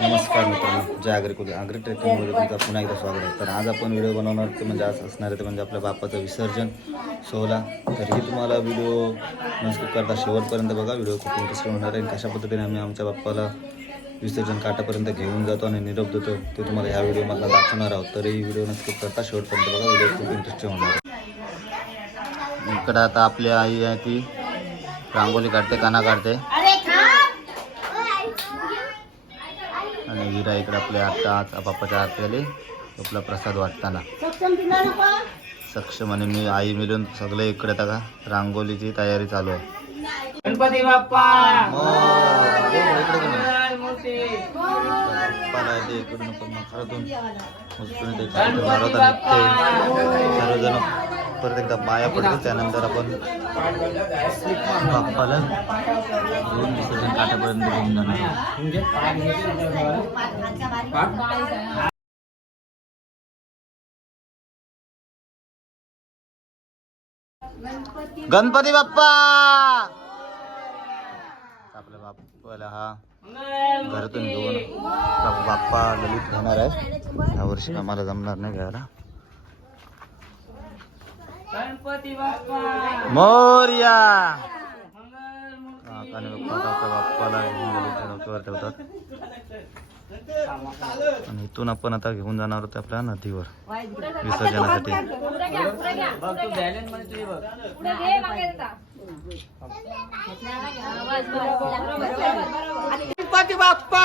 नमस्कार मित्रांनो जय आगरी कुल आगरी ट्रेकिंगमध्ये तुमचं पुन्हा एकदा स्वागत आहे. तर आज आपण व्हिडिओ बनवणार ते म्हणजे आज असणार आहे ते म्हणजे आपल्या बापाचं विसर्जन सोहळा. तर ही तुम्हाला व्हिडिओ नस्किप करता शेवटपर्यंत बघा व्हिडिओ खूप इंटरेस्टिंग होणार आहे. आणि कशा पद्धतीने आम्ही आमच्या बाप्पाला विसर्जन काटापर्यंत घेऊन जातो आणि निरोप देतो ते तुम्हाला ह्या व्हिडिओमधला दाखवणार आहोत. तरीही व्हिडिओ नस्किप करता शेवटपर्यंत बघा व्हिडिओ खूप इंटरेस्टिंग होणार आहे. इकडं आता आपली आई आहे ती रांगोली काढते काना काढते. विरा इकडे आपल्या आता बाप्पाच्या हात आले. आपला प्रसाद वाटताना. सक्षम आणि मी आई मिळून सगळे इकडे आता रांगोलीची तयारी चालू आहे. गणपती बाप्पा! इकडून सर्वजण परत एकदा पाया पडतो त्यानंतर आपण बाप्पाला दोन विसर्जन काठापर्यंत घेऊन जाणार गणपती बाप्पा! आपल्या बाप्पाला हा घरातून घेऊन बाप्पा ललित घेणार आहे या वर्षी आम्हाला जमणार नाही घ्यायला. गणपती बाप्पा. मोर्या. बाप्पाला घेऊन ठेवतात. आणि इथून आपण आता घेऊन जाणार आहोत आपल्या नदीवर. विसर्जनासाठी. गणपती बाप्पा!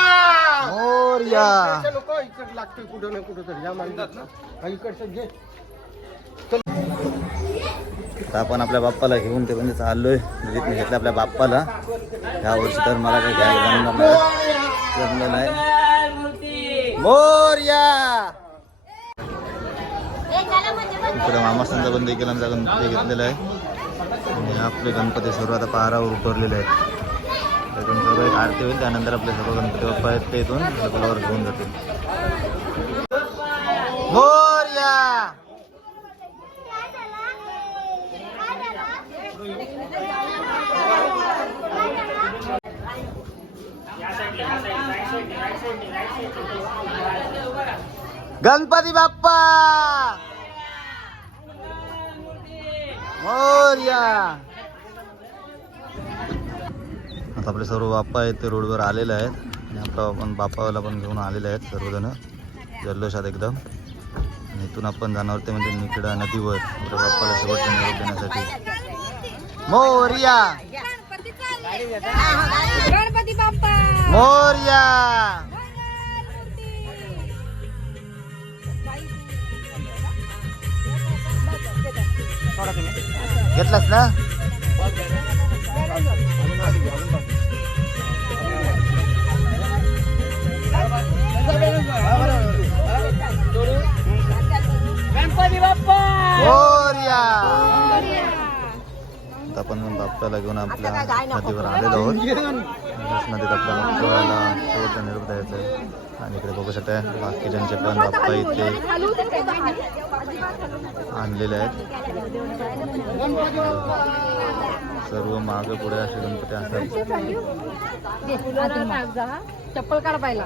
मोर्या. लोक इकडे लागते कुठं ना कुठं तरी. या म्हणतात ना इकडचं घे. तर आपण आपल्या बाप्पाला घेऊन ते म्हणजे चाललोय ललितने घेतलं आपल्या बाप्पाला. ह्या वर्षी तर मला काही घ्यायला जमणार नाही. जमलं नाही. मोर्या! इकडे मामास्तांचा बंद केलांचा गणपती घेतलेला आहे. आणि आपले गणपती सर्व आता पहारावर उतरलेले आहेत. त्यातून सर्व एक आरती होईल त्यानंतर आपले सर्व गणपती बाप्पा आहेत ते इथून सगळ्यावर घेऊन जातील मोर्या गणपती बाप्पा! मोर्या! आता आपले सर्व बाप्पा आहेत ते रोडवर आलेले आहेत. आणि आपला आपण बाप्पाला पण घेऊन आलेले आहेत सर्वजण. जल्लोषात एकदम. आणि इथून आपण जाणार ते म्हणजे निकडा नदीवर. आपल्या बाप्पाला शेवटचा निरोप देण्यासाठी. मोर्या! गणपती बाप्पा! मोर्या! घेतलास ना? गणपती बाप्पा! आता आपण बाप्पाला घेऊन आपल्या नदीवर आलेलो आहोत. नदीत आपल्या बाप्पाला शेवटचा निरोप द्यायचा आहे. आणि इकडे बघू शकता बाकीच्यांचे पण बाप्पा इथे आणलेले आहेत. सर्व मागे पुढे असे गणपती असतात. चप्पल काढ पाहिला.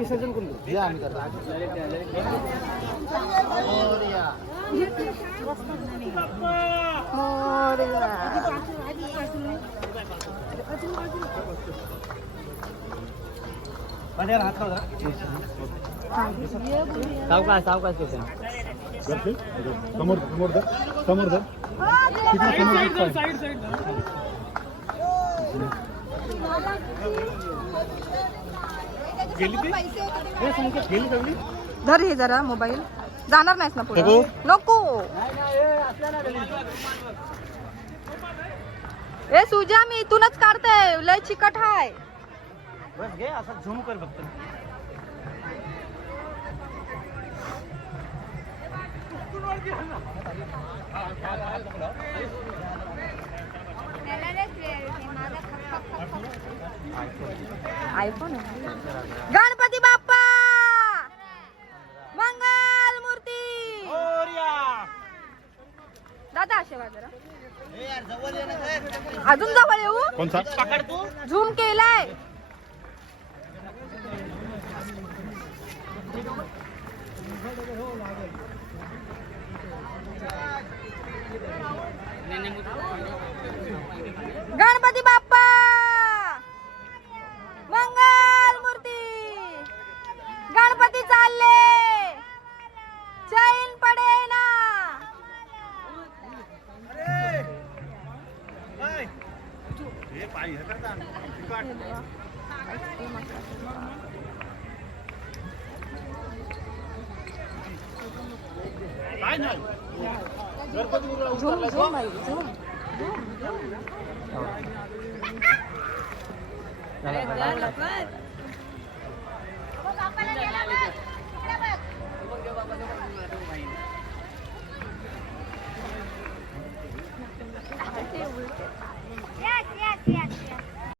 विसर्जन कोण करतो? या आम्ही करतो. पाण्याला हात लावा जरा. सावकाश सावकाश पेशंट करते? समोर समोर धर. समोर धर. तिकडे समोर धर. गेली धर हे जरा मोबाईल. जाणार नाहीस ना पुढे. नको. ए सुजा मी इथूनच काढते लय चिकट हाय. बस घे असं झूम कर फक्त आयफोन गणपती बाप्पा! मंगल मूर्ती! दादा आशीर्वाद जरा अजून जवळ येऊ? कोणता झूम केलाय. गणपती बाप्पा मंगल मूर्ती गणपती चालले चैन पडे ना हे पाय हे करता काय नाही झूम झूम बाई झूम